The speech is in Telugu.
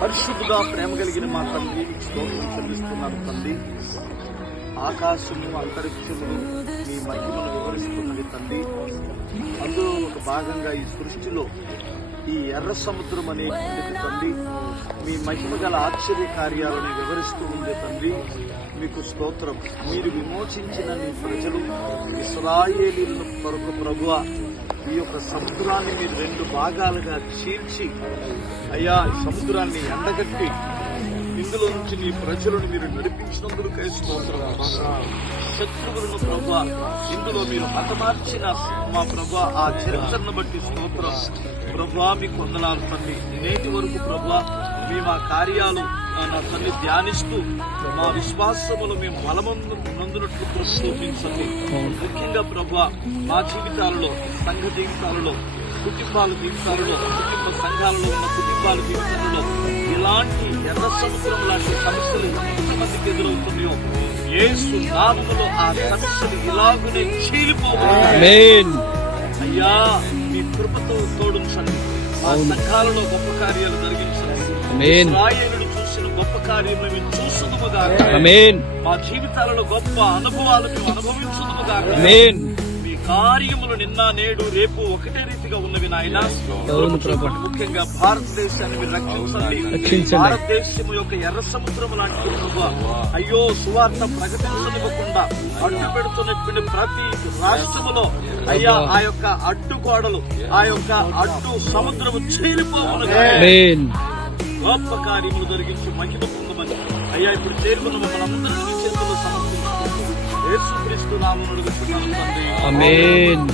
పరిశుద్ధుగా ప్రేమ కలిగిన మా తండ్రి స్తోత్రం చెల్లిస్తున్నారు తండ్రి. ఆకాశము అంతరిక్షములు మీ మహిమను వివరిస్తున్నది తండ్రి. అందులో ఒక భాగంగా ఈ సృష్టిలో ఈ ఎర్ర సముద్రం అనేటువంటిది తండ్రి మీ మహిమ గల ఆశ్చర్య కార్యాలను వివరిస్తూ ఉంది తండ్రి. మీకు స్తోత్రం. మీరు విమోచించిన మీ ప్రజలు ఇశ్రాయేలీయుల కొరకు ప్రభువా ఈ యొక్క సముద్రాన్ని మీరు 2 భాగాలుగా చీల్చి అయ్యా సముద్రాన్ని ఎండగట్టి ఇందులో నుంచి నీ ప్రజలను మీరు నడిపించినందుకు స్తోత్రం. శత్రువులను ప్రభువా ఇందులో మీరు హతమార్చిన మా ప్రభువా ఆ చరిత్రను బట్టి స్తోత్రం. ప్రభువా మీకు వందనాలు తండ్రి. నేటి వరకు ప్రభువా మేము ఆ కార్యాలు నా తల్లి ధ్యానిస్తూ మా విశ్వాసములు మేము బలమందునట్లు చూపించండి. ముఖ్యంగా ప్రభువా మా జీవితాలలో, సంఘ జీవితాలలో, కుటుంబాల జీవితాలలో, కుటుంబ సంఘాలలో ఉన్న కుటుంబాల జీవితాలలో ఇలాంటి ఎర్ర సముద్రం లాంటి సమస్యలు ఎంతమందికి ఎదురవుతున్నాయో యేసు నామములో ఆ సమస్యలు ఇలాగునే చీలిపోవాలి. అయ్యా మీ కృపతో తోడుంచండి. మా సంఘాలలో గొప్ప కార్యాలు జరిగించండి. ఇశ్రాయేలును చూసిన గొప్ప కార్యం మేము చూసుదుముగాక. మా జీవితాలలో గొప్ప అనుభవాలు మేము అనుభవించుదుముగాక. మీ కార్యములు నిన్న నేడు రేపు ఒకటే రీతిగా ఉన్నవి నాయన. ముఖ్యంగా భారతదేశాన్ని మీరు రక్షించండి. భారతదేశం యొక్క ఎర్ర సముద్రం లాంటి ప్రభు అయ్యో సువార్త ప్రకటించనివ్వకుండా అడ్డు పెడుతున్నటువంటి ప్రతి రాష్ట్రములో అయ్యా ఆ యొక్క అడ్డుగోడలు, ఆ యొక్క అడ్డు సముద్రము చేరిపోవును. గొప్ప కార్యములు జరిగించి మహిమ పొందమని అయ్యా ఇప్పుడు చేరుకున్న మమ్మల్ని అందరినీ మీ చేతుల్లో సమర్పించుకుంటూ యేసుక్రీస్తు నామమున అడుగుతున్నాను తండ్రి. ఆమేన్.